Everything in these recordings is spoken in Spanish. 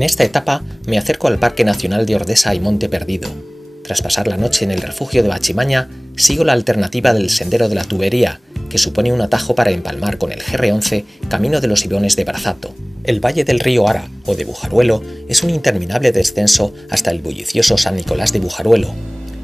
En esta etapa me acerco al Parque Nacional de Ordesa y Monte Perdido. Tras pasar la noche en el refugio de Bachimaña, sigo la alternativa del Sendero de la Tubería, que supone un atajo para empalmar con el GR11 camino de los Ibones de Barzato. El valle del río Ara o de Bujaruelo es un interminable descenso hasta el bullicioso San Nicolás de Bujaruelo,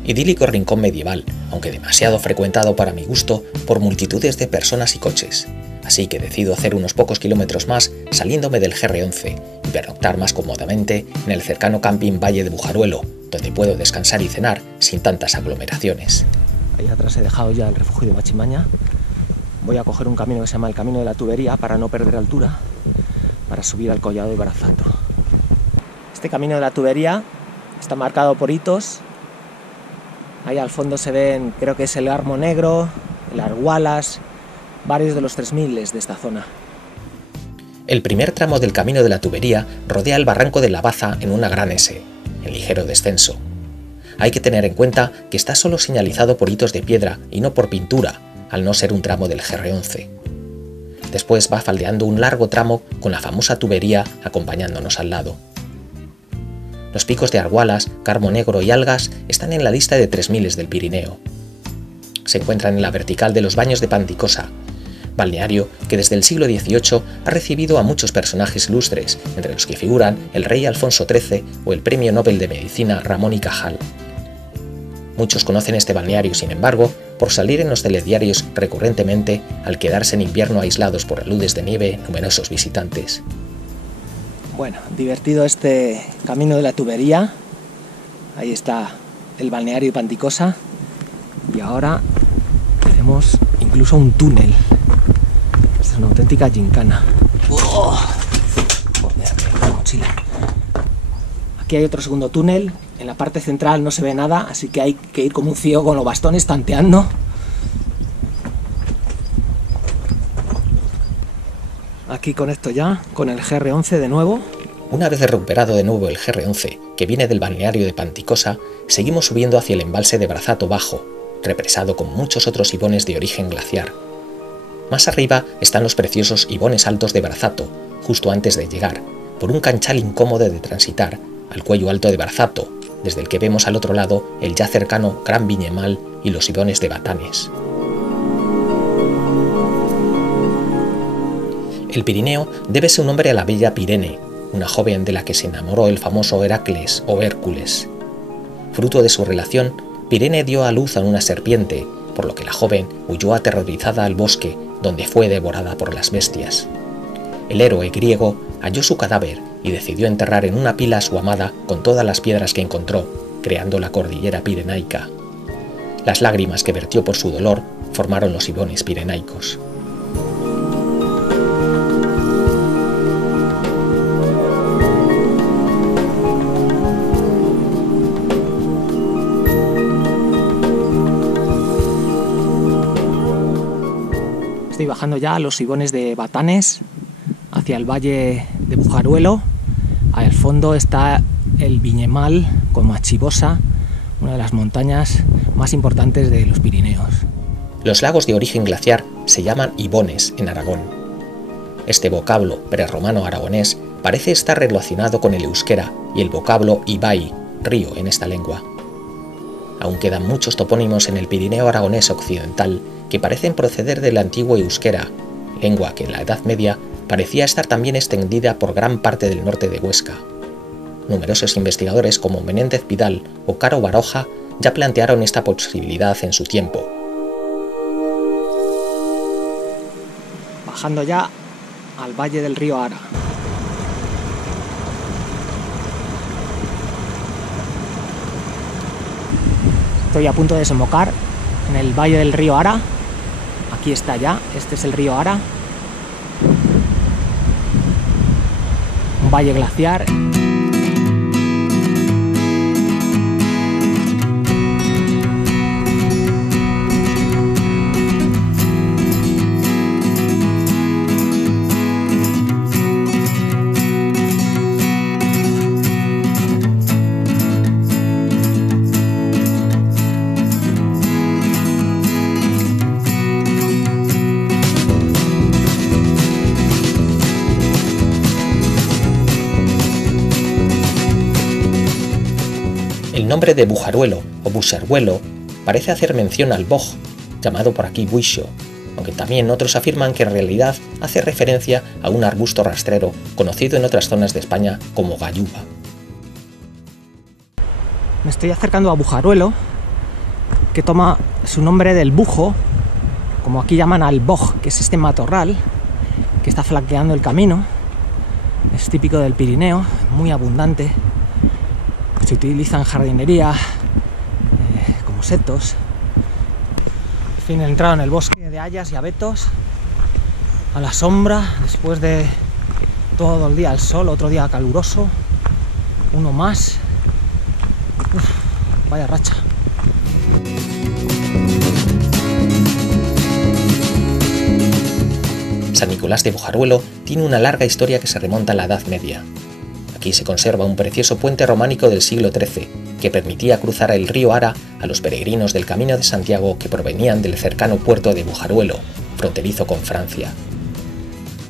idílico rincón medieval, aunque demasiado frecuentado para mi gusto por multitudes de personas y coches. Así que decido hacer unos pocos kilómetros más saliéndome del GR11 y pernoctar más cómodamente en el cercano camping Valle de Bujaruelo, donde puedo descansar y cenar sin tantas aglomeraciones. Ahí atrás he dejado ya el refugio de Bachimaña. Voy a coger un camino que se llama el Camino de la Tubería para no perder altura, para subir al collado de Barzato. Este Camino de la Tubería está marcado por hitos. Ahí al fondo se ven, creo que es el Armo Negro, el Argualas, varios de los 3000 de esta zona. El primer tramo del Camino de la Tubería rodea el barranco de la Baza en una gran S, en ligero descenso. Hay que tener en cuenta que está solo señalizado por hitos de piedra y no por pintura, al no ser un tramo del GR11. Después va faldeando un largo tramo con la famosa tubería acompañándonos al lado. Los picos de Argualas, Carmo Negro y Algas están en la lista de 3000 del Pirineo. Se encuentran en la vertical de los Baños de Panticosa, balneario que desde el siglo XVIII ha recibido a muchos personajes ilustres, entre los que figuran el rey Alfonso XIII o el premio Nobel de Medicina Ramón y Cajal. Muchos conocen este balneario, sin embargo, por salir en los telediarios recurrentemente al quedarse en invierno aislados por aludes de nieve numerosos visitantes. Bueno, divertido este Camino de la Tubería. Ahí está el balneario Panticosa y ahora tenemos incluso un túnel. Esta es una auténtica gincana. ¡Oh! Joder, la mochila. Aquí hay otro segundo túnel. En la parte central no se ve nada, así que hay que ir como un ciego con los bastones tanteando. Aquí conecto ya con el GR11 de nuevo. Una vez recuperado de nuevo el GR11, que viene del balneario de Panticosa, seguimos subiendo hacia el embalse de Barzato Bajo, represado con muchos otros ibones de origen glaciar. Más arriba están los preciosos ibones altos de Barzato, justo antes de llegar, por un canchal incómodo de transitar, al cuello alto de Barzato, desde el que vemos al otro lado el ya cercano Gran Viñemal y los ibones de Batanes. El Pirineo debe su nombre a la bella Pirene, una joven de la que se enamoró el famoso Heracles o Hércules. Fruto de su relación, Pirene dio a luz a una serpiente, por lo que la joven huyó aterrorizada al bosque, donde fue devorada por las bestias. El héroe griego halló su cadáver y decidió enterrar en una pila a su amada con todas las piedras que encontró, creando la cordillera pirenaica. Las lágrimas que vertió por su dolor formaron los ibones pirenaicos. Estoy bajando ya a los ibones de Batanes, hacia el valle de Bujaruelo. Al fondo está el Viñemal con Machibosa, una de las montañas más importantes de los Pirineos. Los lagos de origen glaciar se llaman ibones en Aragón. Este vocablo prerromano aragonés parece estar relacionado con el euskera y el vocablo ibai, río en esta lengua. Aún quedan muchos topónimos en el Pirineo aragonés occidental que parecen proceder del antiguo euskera, lengua que en la Edad Media parecía estar también extendida por gran parte del norte de Huesca. Numerosos investigadores como Menéndez Pidal o Caro Baroja ya plantearon esta posibilidad en su tiempo. Bajando ya al valle del río Ara. Estoy a punto de desembocar en el valle del río Ara. Aquí está ya, este es el río Ara. Un valle glaciar. El nombre de Bujaruelo o Buserruelo parece hacer mención al boj, llamado por aquí buixo, aunque también otros afirman que en realidad hace referencia a un arbusto rastrero conocido en otras zonas de España como galluva. Me estoy acercando a Bujaruelo, que toma su nombre del bujo, como aquí llaman al boj, que es este matorral que está flanqueando el camino. Es típico del Pirineo, muy abundante. Se utiliza en jardinería, como setos. En fin, he entrado en el bosque de hayas y abetos, a la sombra, después de todo el día al sol, otro día caluroso, uno más. Uf, vaya racha. San Nicolás de Bujaruelo tiene una larga historia que se remonta a la Edad Media. Aquí se conserva un precioso puente románico del siglo XIII que permitía cruzar el río Ara a los peregrinos del Camino de Santiago que provenían del cercano puerto de Bujaruelo, fronterizo con Francia.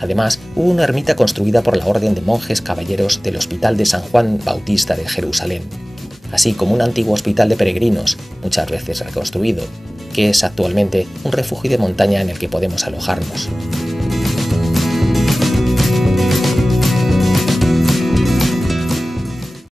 Además, hubo una ermita construida por la Orden de Monjes Caballeros del Hospital de San Juan Bautista de Jerusalén, así como un antiguo hospital de peregrinos, muchas veces reconstruido, que es actualmente un refugio de montaña en el que podemos alojarnos.